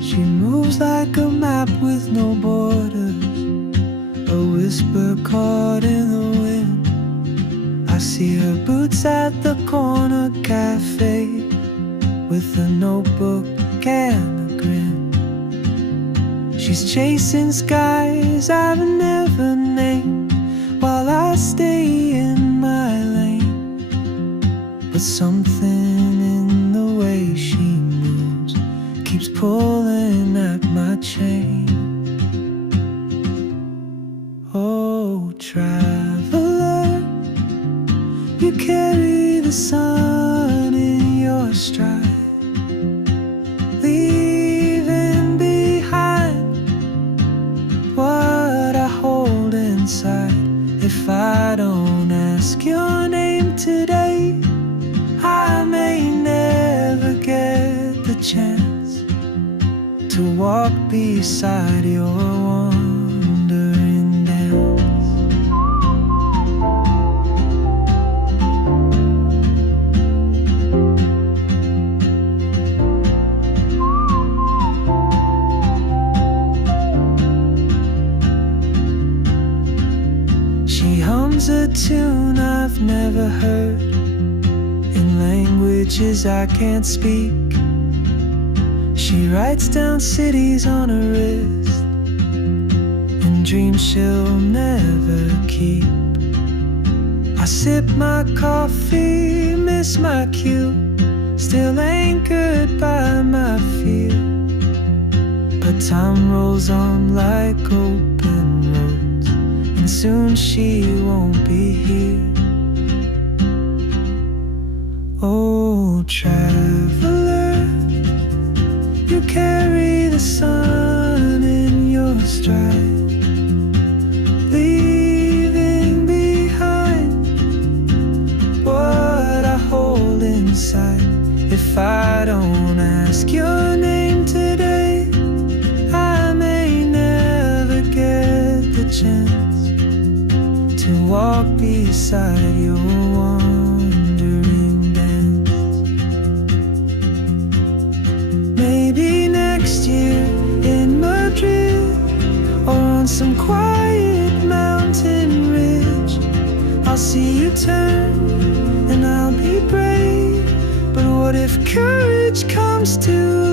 She moves like a map with no borders, a whisper caught in the wind. I see her boots at the corner cafe, with a notebook and a grin. She's chasing skies I've never named, while I stay in my lane. But something in the way she moves keeps pulling at my chain. Oh, traveler, you carry the sun in your stride, leaving behind what I hold inside. If I don't ask your name today, I may never get the chance to walk beside your wandering dance. She hums a tune I've never heard, in languages I can't speak. She writes down cities on her wrist, and dreams she'll never keep. I sip my coffee, miss my cue, still anchored by my fear. But time rolls on like open roads, and soon she won't be here. Oh, traveler, you carry the sun in your stride, leaving behind what I hold inside. If I don't ask your name today, I may never get the chance to walk beside your wandering dance. Maybe next year in Madrid, or on some quiet mountain ridge, I'll see you turn and I'll be brave. But what if courage comes too